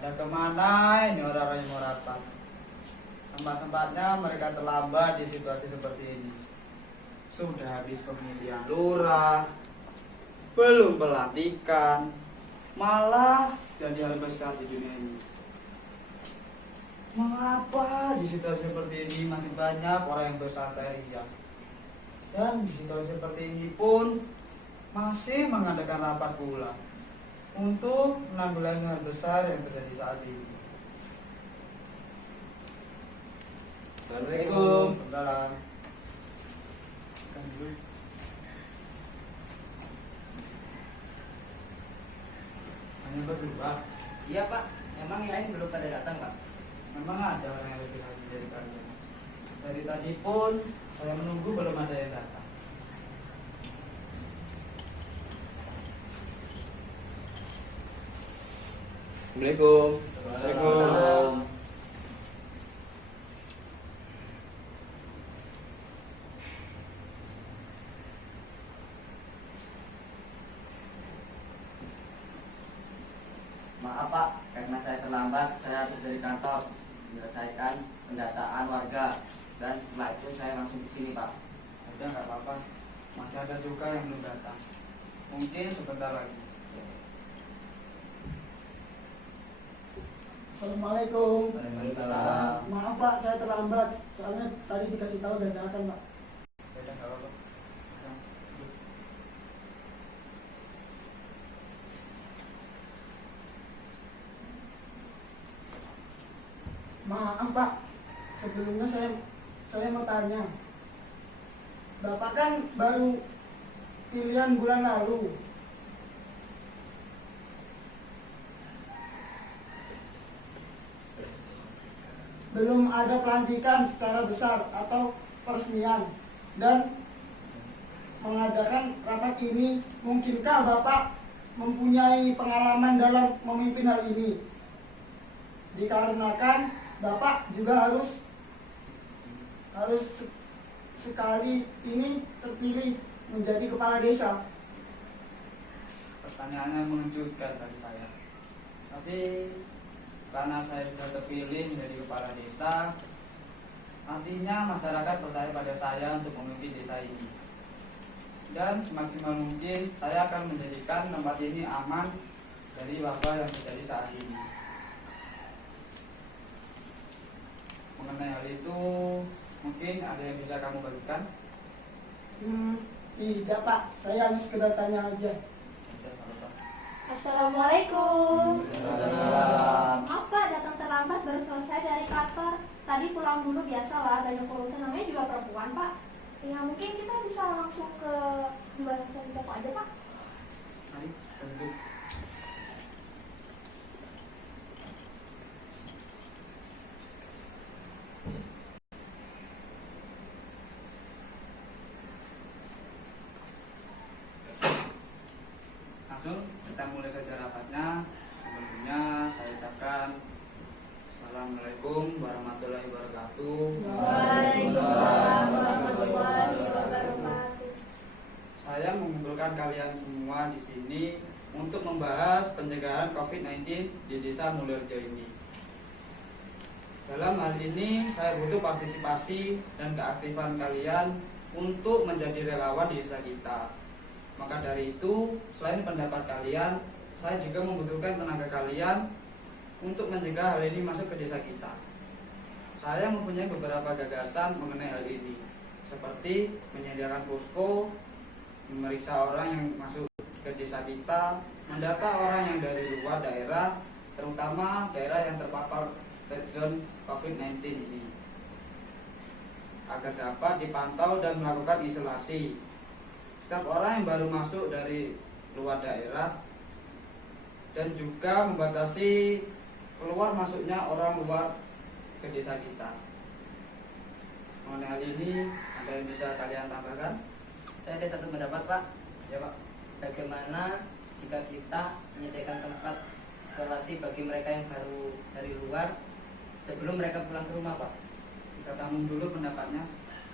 Pada kemana ini orang-orang yang mau rapat? Sempat-sempatnya mereka terlambat di situasi seperti ini. Sudah habis pemilihan lurah, belum pelantikan, malah jadi hal besar di dunia ini. Mengapa di situasi seperti ini masih banyak orang yang bersantai ria? Dan di situasi seperti ini pun masih mengadakan rapat pula untuk menanggulangi hal besar yang terjadi saat ini. Assalamualaikum. Waalaikumsalam. Hanya berdua. Iya Pak, emang yang lain belum pada datang Pak? Memang ada orang yang lebih rajin dari kalian. Dari tadi pun saya menunggu belum ada yang datang. Assalamualaikum. Waalaikumsalam. Maaf Pak, karena saya terlambat, saya harus dari kantor menyelesaikan pendataan warga dan setelah itu saya langsung ke sini Pak. Udah nggak apa-apa. Masih ada juga yang belum datang. Mungkin sebentar lagi. Assalamualaikum. Waalaikumsalam. Maaf Pak, saya terlambat. Soalnya tadi dikasih tahu dadakan Pak. Udah nggak apa-apa. Maaf Pak, sebelumnya saya mau tanya. Bapak kan baru pilihan bulan lalu. Belum ada pelantikan secara besar atau peresmian dan mengadakan rapat ini, mungkinkah Bapak mempunyai pengalaman dalam memimpin hal ini? Dikarenakan Bapak juga harus sekali ini terpilih menjadi kepala desa. Pertanyaannya mengejutkan bagi saya. Tapi karena saya sudah terpilih menjadi kepala desa, artinya masyarakat percaya pada saya untuk memimpin desa ini. Dan semaksimal mungkin saya akan menjadikan tempat ini aman dari wabah yang terjadi saat ini. Mengenai hal itu, mungkin ada yang bisa kamu bagikan? Tidak Pak, saya hanya sekedar tanya aja. Tidak apa-apa. Assalamualaikum. Waalaikumsalam. Maaf Pak, datang terlambat baru selesai dari kantor. Tadi pulang dulu, biasalah banyak urusan, namanya juga perempuan Pak. Ya mungkin kita bisa langsung ke pembahasan pokok aja Pak. Mari, duduk. Langsung kita mulai saja rapatnya. Sebelumnya saya ucapkan Assalamualaikum warahmatullahi wabarakatuh. Waalaikumsalam warahmatullahi wabarakatuh. Saya mengumpulkan kalian semua di sini untuk membahas pencegahan COVID-19 di Desa Mulyorejo ini. Dalam hal ini saya butuh partisipasi dan keaktifan kalian untuk menjadi relawan di desa kita. Maka dari itu, selain pendapat kalian, saya juga membutuhkan tenaga kalian untuk mencegah hal ini masuk ke desa kita. Saya mempunyai beberapa gagasan mengenai hal ini, seperti menyediakan posko, memeriksa orang yang masuk ke desa kita, mendata orang yang dari luar daerah, terutama daerah yang terpapar red zone COVID-19 ini, agar dapat dipantau dan melakukan isolasi. Setiap orang yang baru masuk dari luar daerah, dan juga membatasi keluar masuknya orang luar ke desa kita. Mengenai hal ini, ada yang bisa kalian tambahkan? Saya ada satu pendapat Pak. Ya Pak. Bagaimana jika kita menyediakan tempat isolasi bagi mereka yang baru dari luar sebelum mereka pulang ke rumah Pak? Kita tamu dulu pendapatnya.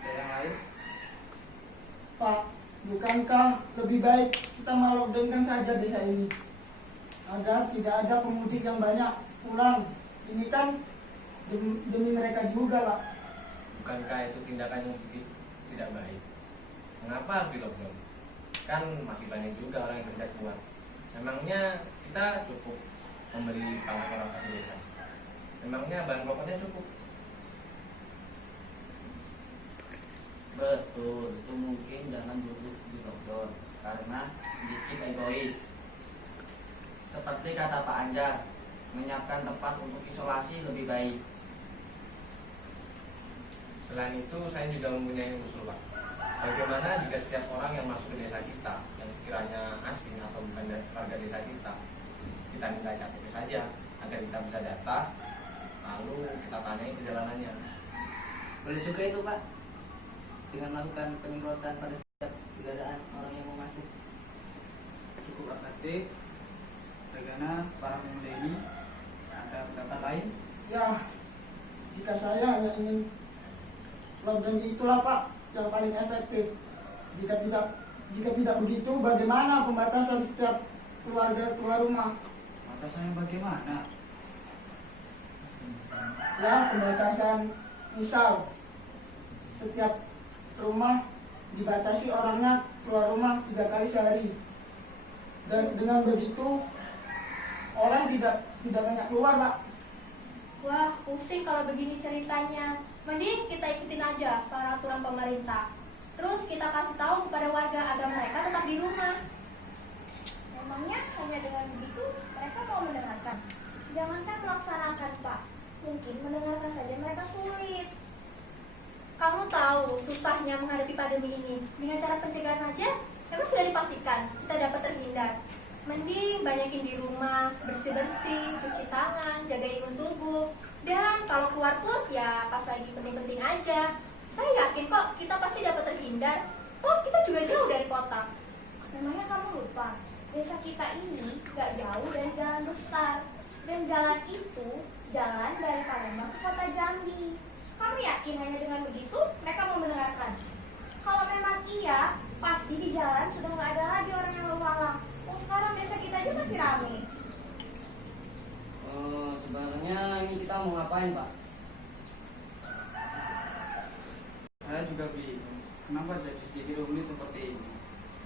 Ada yang lain? Pak, bukankah lebih baik kita melockdownkan saja desa ini agar tidak ada pemudik yang banyak pulang. Ini kan demi mereka juga, Pak. Bukankah itu tindakan yang tidak baik? Mengapa harus di lockdown? Kan masih banyak juga orang yang kerja kuat. Memangnya kita cukup membeli pangan orang ke desa? Memangnya bahan pokoknya cukup? Betul, itu mungkin jangan duduk di lockdown karena sedikit egois. Seperti kata Pak Anjar, menyiapkan tempat untuk isolasi lebih baik. Selain itu, saya juga mempunyai usul, Pak. Bagaimana jika setiap orang yang masuk ke desa kita, yang sekiranya asing atau bukan warga desa kita minta KTP saja, agar kita bisa data, lalu kita tanyai perjalanannya. Boleh juga itu Pak, dengan melakukan penyemprotan pada setiap kendaraan orang yang mau masuk. Cukup Pak Kade. Bagaimana para pemuda ini, ada pendapat lain? Ya, jika saya hanya ingin lockdown itulah Pak yang paling efektif. Jika tidak begitu, bagaimana pembatasan setiap keluarga keluar rumah? Batasannya bagaimana? Ya, pembatasan misal setiap rumah dibatasi orangnya keluar rumah 3 kali sehari. Dan dengan begitu orang tidak banyak keluar, Pak. Wah, pusing kalau begini ceritanya. Mending kita ikutin aja peraturan pemerintah. Terus kita kasih tahu kepada warga agar mereka tetap di rumah. Memangnya hanya dengan begitu mereka mau mendengarkan? Jangankan melaksanakan, Pak. Mungkin mendengarkan saja mereka sulit. Kamu tahu susahnya menghadapi pandemi ini. Dengan cara pencegahan aja, memang sudah dipastikan kita dapat terhindar. Mending banyakin di rumah, bersih-bersih, cuci tangan, jaga imun tubuh. Dan kalau keluar pun ya pas lagi penting-penting aja. Saya yakin kok kita pasti dapat terhindar. Oh, kita juga jauh dari kota. Memangnya kamu lupa, desa kita ini gak jauh dari jalan besar. Dan jalan itu jalan dari Palembang ke kota Jambi. Kamu yakin hanya dengan begitu mereka mau mendengarkan? Kalau memang iya, pasti di jalan sudah gak ada lagi orang yang lalu lalang. Oh, sekarang desa kita aja masih rame. Sebenarnya ini kita mau ngapain Pak? Saya juga bingung, kenapa jadi rumit seperti ini?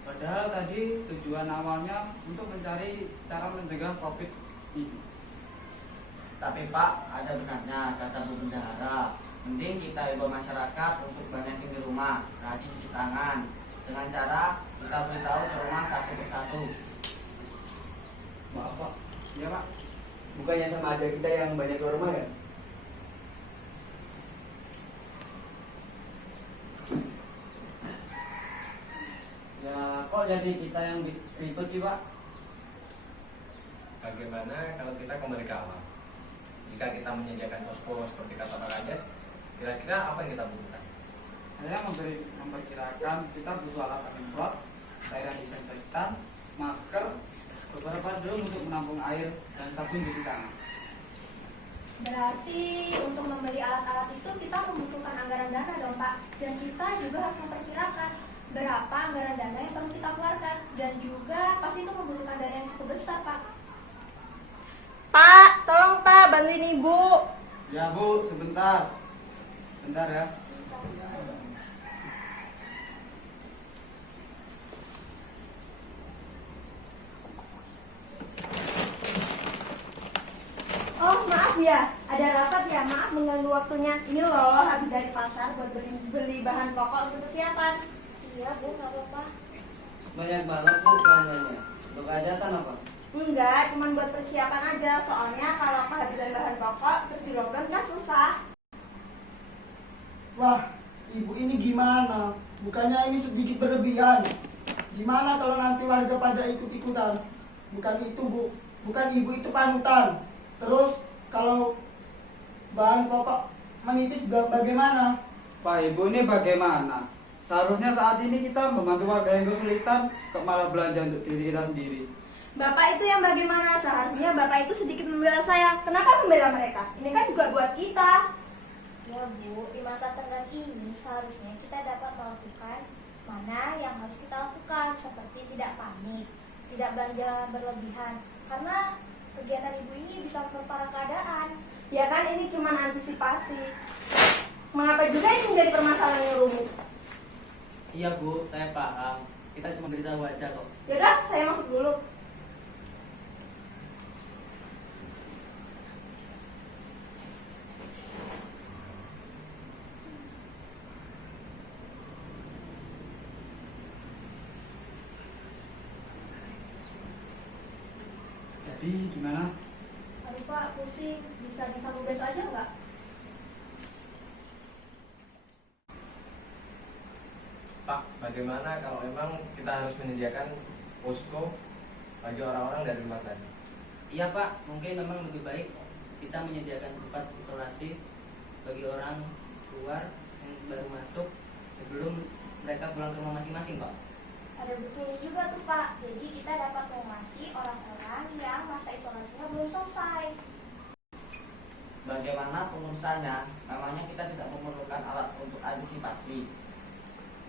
Padahal tadi tujuan awalnya untuk mencari cara mencegah COVID ini. Tapi Pak, ada benarnya kata Bu Bendahara. Mending kita imbau masyarakat untuk banyakin di rumah, rajin cuci tangan. Dengan cara kita beritahu ke rumah satu persatu. Maaf Pak, Ya Pak, bukannya sama aja kita yang banyak keluar rumah ya? Ya kok jadi kita yang ribet sih Pak? Bagaimana kalau kita kembali ke awal? Jika kita menyediakan posko seperti kata Pak Kades, kira-kira apa yang kita butuhkan? saya memperkirakan kita butuh alat penyemprot, cairan disinfektan, masker, beberapa drum untuk menampung air, dan sabun cuci tangan. Berarti untuk membeli alat-alat itu kita membutuhkan anggaran dana dong Pak. Dan kita juga harus memperkirakan berapa anggaran dana yang perlu kita keluarkan. Dan juga pasti itu membutuhkan dana yang cukup besar Pak. Pak, tolong Pak, bantuin Ibu. Ya Bu, sebentar. Sebentar ya. Oh, maaf ya, ada rapat ya, maaf mengganggu waktunya. Ini loh, habis dari pasar buat beli bahan pokok untuk persiapan. Iya Bu, nggak apa-apa. Banyak banget Bu belanjanya. Untuk hajatan apa? Enggak, cuman buat persiapan aja. Soalnya kalau kehabisan bahan pokok terus di lockdown kan susah. Wah, Ibu ini gimana? Bukannya ini sedikit berlebihan? Gimana kalau nanti warga pada ikut-ikutan? Bukan itu Bu, bukan Ibu itu panutan. Terus kalau bahan pokok menipis bagaimana? Pak Ibu ini bagaimana? Seharusnya saat ini kita membantu warga yang kesulitan, kok malah belanja untuk diri kita sendiri. Bapak itu yang bagaimana? Seharusnya Bapak itu sedikit membela saya. Kenapa membela mereka? Ini kan juga buat kita. Ya Bu, di masa tenggang ini seharusnya kita dapat melakukan mana yang harus kita lakukan, seperti tidak panik, tidak belanja berlebihan. Karena kegiatan ibu ini bisa memperparah keadaan. Ya kan ini cuma antisipasi. Mengapa juga ini menjadi permasalahan yang rumit? Iya Bu, saya paham. Kita cuma beritahu aja kok. Yaudah, saya masuk dulu. Jadi gimana? Aduh Pak, pusing. Bisa disambung besok aja nggak? Pak, bagaimana kalau memang kita harus menyediakan posko bagi orang-orang dari luar tadi? Iya Pak, mungkin memang lebih baik kita menyediakan tempat isolasi bagi orang luar yang baru masuk sebelum mereka pulang ke rumah masing-masing Pak. Ada betulnya juga tuh Pak. Jadi kita dapat mengawasi orang-orang yang masa isolasinya belum selesai. Bagaimana pengurusannya? Namanya kita tidak memerlukan alat untuk antisipasi.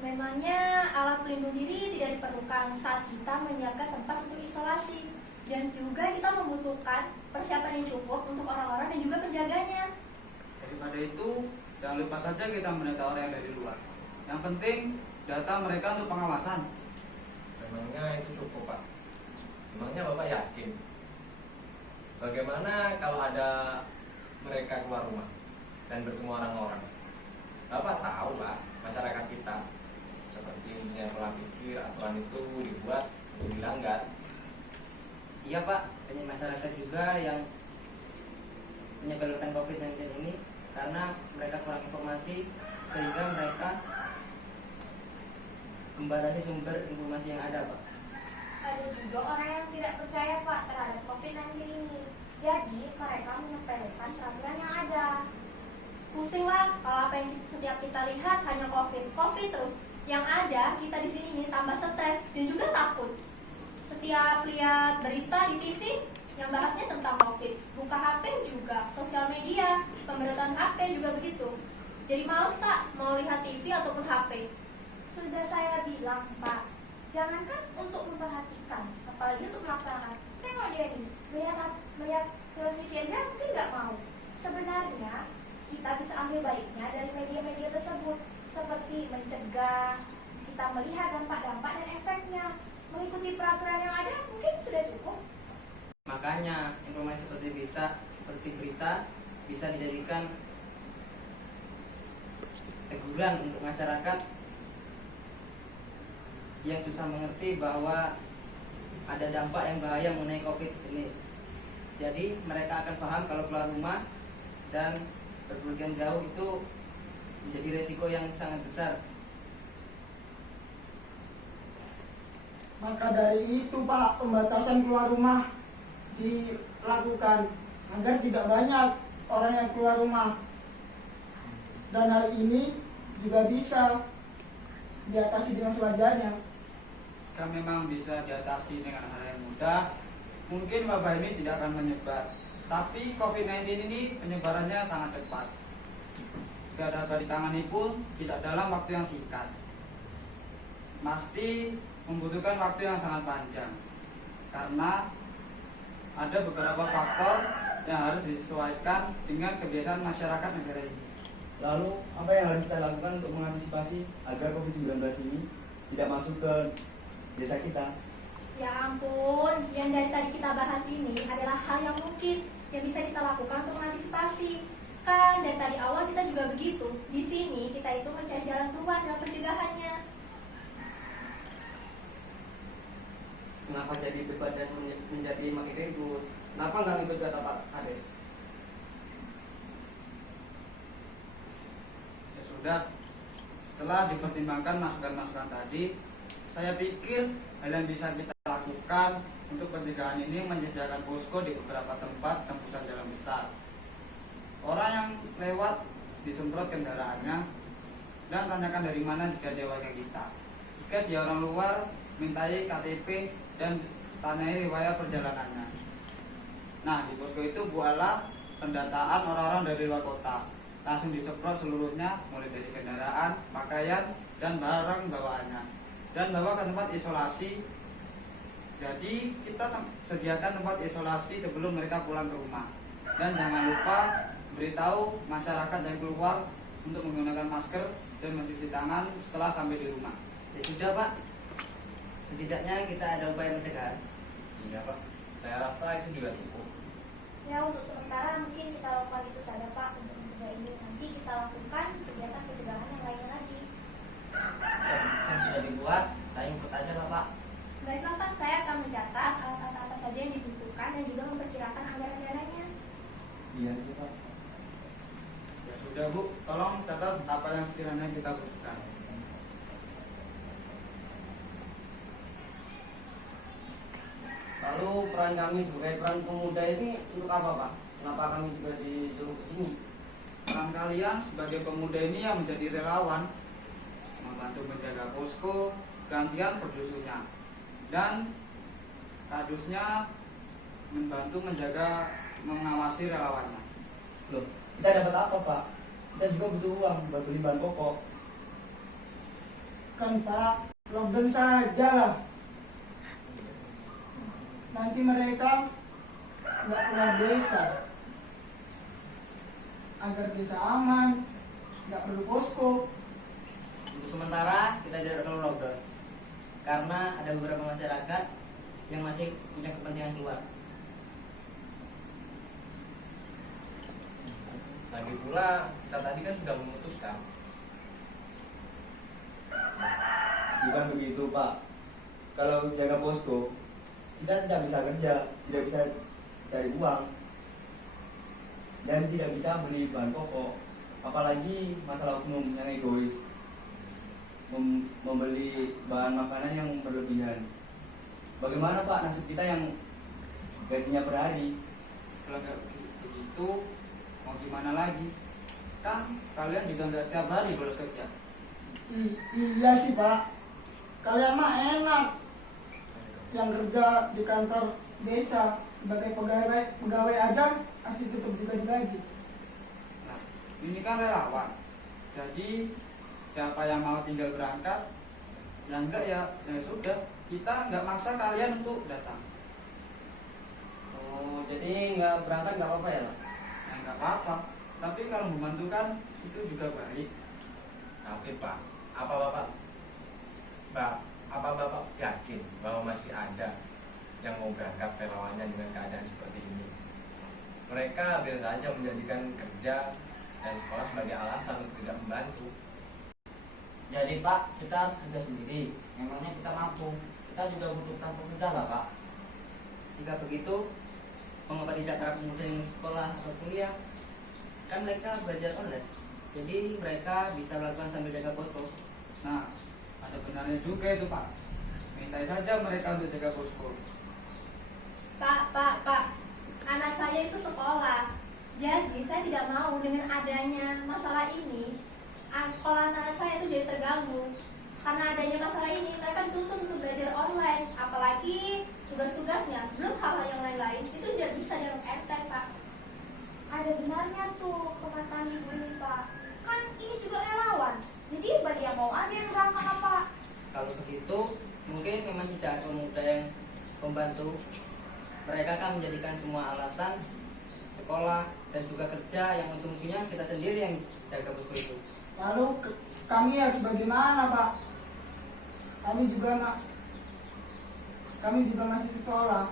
Memangnya alat pelindung diri tidak diperlukan saat kita menyiapkan tempat untuk isolasi. Dan juga kita membutuhkan persiapan yang cukup untuk orang-orang dan juga penjaganya. Daripada itu, jangan lupa saja kita mendata orang yang dari luar. Yang penting, data mereka untuk pengawasan. Memangnya itu cukup Pak? Memangnya Bapak yakin? Bagaimana kalau ada mereka keluar rumah dan bertemu orang-orang? Bapak tahu Pak, masyarakat kita seperti punya pola pikir aturan itu dibuat untuk dilanggar. Iya Pak, banyak masyarakat juga yang menyebabkan COVID-19 ini karena mereka kurang informasi sehingga mereka membatasi sumber informasi yang ada Pak. Ada juga orang yang tidak percaya Pak terhadap COVID-19 ini. Jadi mereka menyepelekan peraturan yang ada. Pusing lah kalau apa yang setiap kita lihat hanya COVID terus. Yang ada kita di sini nih tambah stres dan juga takut. Setiap lihat berita di TV yang bahasnya tentang COVID, buka HP juga, sosial media, pemberontakan HP juga begitu. Jadi males tak mau lihat TV ataupun HP. Sudah saya bilang Pak, jangankan untuk memperhatikan, apalagi untuk melaksanakan. Tengok dia nih, melihat televisi aja mungkin nggak mau. Sebenarnya kita bisa ambil baiknya dari media-media tersebut, seperti mencegah, kita melihat dampak-dampak dan efeknya. Mengikuti peraturan yang ada mungkin sudah cukup. Makanya informasi seperti berita bisa dijadikan teguran untuk masyarakat yang susah mengerti bahwa ada dampak yang bahaya mengenai COVID ini. Jadi mereka akan paham kalau keluar rumah dan berpergian jauh itu menjadi resiko yang sangat besar. Maka dari itu Pak, pembatasan keluar rumah dilakukan agar tidak banyak orang yang keluar rumah. Dan hal ini juga bisa diatasi dengan sewajarnya. Jika memang bisa diatasi dengan hal yang mudah, mungkin wabah ini tidak akan menyebar. Tapi COVID-19 ini penyebarannya sangat cepat. Jika dapat ditangani pun tidak dalam waktu yang singkat. Pasti membutuhkan waktu yang sangat panjang. Karena ada beberapa faktor yang harus disesuaikan dengan kebiasaan masyarakat negara ini. Lalu, apa yang harus kita lakukan untuk mengantisipasi agar COVID-19 ini tidak masuk ke desa kita? Ya ampun, yang dari tadi kita bahas ini adalah hal yang mungkin yang bisa kita lakukan untuk mengantisipasi. Kan dari tadi awal kita juga begitu. Di sini kita itu mencari jalan keluar dalam pencegahannya. Kenapa jadi debat dan menjadi makin ribut? Kenapa nggak ikut kata Pak Kades? Ya sudah, setelah dipertimbangkan masukan-masukan tadi, saya pikir hal yang bisa kita lakukan untuk pencegahan ini menyediakan posko di beberapa tempat tembusan jalan besar. Orang yang lewat disemprot kendaraannya dan tanyakan dari mana jika dia warga kita. Jika dia orang luar, mintai KTP dan tanyai riwayat perjalanannya. Nah, di posko itu buatlah pendataan orang-orang dari luar kota. Langsung disemprot seluruhnya, mulai dari kendaraan, pakaian, dan barang bawaannya. Dan bawa ke tempat isolasi Jadi kita sediakan tempat isolasi sebelum mereka pulang ke rumah. Dan jangan lupa beritahu masyarakat yang keluar untuk menggunakan masker dan mencuci tangan setelah sampai di rumah. Ya sudah Pak, setidaknya kita ada upaya pencegahan. Iya Pak, saya rasa itu juga cukup. Ya untuk sementara mungkin kita lakukan itu saja Pak untuk mencegah ini. Nanti kita lakukan kegiatan pencegahan yang lainnya lagi. Yang sudah dibuat, saya ikut aja lah Pak. Baiklah Pak, saya akan mencatat alat-alat apa saja yang dibutuhkan dan juga memperkirakan anggaran dananya. Iya itu Pak. Ya sudah Bu, tolong catat apa yang sekiranya kita butuhkan. Lalu peran kami sebagai peran pemuda ini untuk apa Pak? Kenapa kami juga disuruh ke sini? Peran kalian sebagai pemuda ini yang menjadi relawan, membantu menjaga posko, gantian per dusunnya, dan kadusnya membantu menjaga mengawasi relawannya. Loh, kita dapat apa Pak? Kita juga butuh uang buat beli bahan pokok. Kan Pak, lockdown saja lah. Nanti mereka nggak keluar desa. Agar desa aman, nggak perlu posko. Untuk sementara kita tidak perlu lockdown karena ada beberapa masyarakat yang masih punya kepentingan keluar. Lagi pula kita tadi kan sudah memutuskan. Bukan begitu Pak. Kalau jaga posko, kita tidak bisa kerja, tidak bisa cari uang, dan tidak bisa beli bahan pokok. Apalagi masalah oknum yang egois, membeli bahan makanan yang berlebihan. Bagaimana Pak nasib kita yang gajinya per hari? Kalau nggak begitu, mau gimana lagi? Kan kalian juga nggak setiap hari bolos kerja. Iya sih Pak, kalian mah enak yang kerja di kantor desa sebagai pegawai aja pasti tetap juga digaji. Nah, ini kan relawan. Jadi siapa yang mau tinggal berangkat, yang enggak ya sudah. Kita nggak maksa kalian untuk datang. Oh, jadi nggak berangkat nggak apa-apa ya Pak? Ya nggak apa-apa. Tapi kalau membantu kan itu juga baik. Tapi Pak, apa Bapak yakin bahwa masih ada yang mau berangkat relawannya dengan keadaan seperti ini? Mereka biasa saja menjadikan kerja dan sekolah sebagai alasan untuk tidak membantu. Jadi Pak, kita harus kerja sendiri. Memangnya kita mampu. Kita juga butuhkan pemuda lah Pak. Jika begitu, mengapa tidak para pemuda yang sekolah atau kuliah? Kan mereka belajar online. Jadi mereka bisa melakukan sambil jaga posko. Nah, ada benarnya juga itu Pak. Minta saja mereka untuk jaga posko. Pak, anak saya itu sekolah. Jadi saya tidak mau dengan adanya masalah ini, sekolah anak saya itu jadi terganggu. Karena adanya masalah ini, mereka dituntut untuk belajar online. Apalagi tugas-tugasnya, belum hal-hal yang lain-lain, itu tidak bisa dianggap enteng Pak. Ada benarnya tuh perkataan ibu ini Pak. Kan ini juga relawan. Jadi bagi yang mau aja yang berangkat Pak. Kalau begitu, mungkin memang tidak ada pemuda yang membantu. Mereka akan menjadikan semua alasan sekolah dan juga kerja yang ujung-ujungnya kita sendiri yang jaga posko itu. Lalu kami harus bagaimana Pak? Kami juga masih sekolah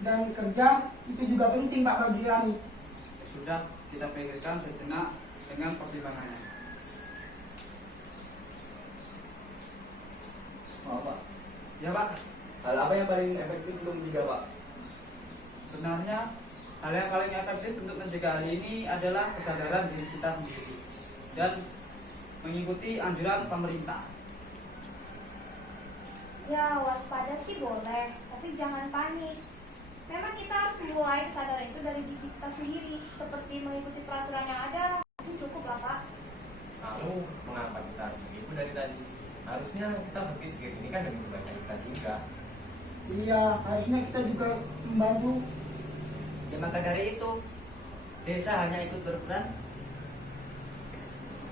dan kerja itu juga penting Pak bagi kami. Sudah kita pikirkan sejenak dengan pertimbangannya. Maaf Pak. Ya Pak, Hal apa yang paling efektif untuk mencegah Pak? sebenarnya hal yang paling efektif untuk mencegah hal ini adalah kesadaran diri kita sendiri dan mengikuti anjuran pemerintah. Ya waspada sih boleh, tapi jangan panik. Memang kita harus memulai kesadaran itu dari diri kita sendiri, seperti mengikuti peraturan yang ada. Itu cukup lah Pak. Lalu mengapa kita harus begitu dari tadi? Harusnya kita berpikir ini kan demi kebaikan kita juga. Iya, harusnya kita juga membantu. Ya maka dari itu, desa hanya ikut berperan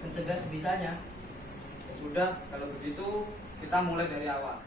mencegah sebisanya. Ya sudah, kalau begitu kita mulai dari awal.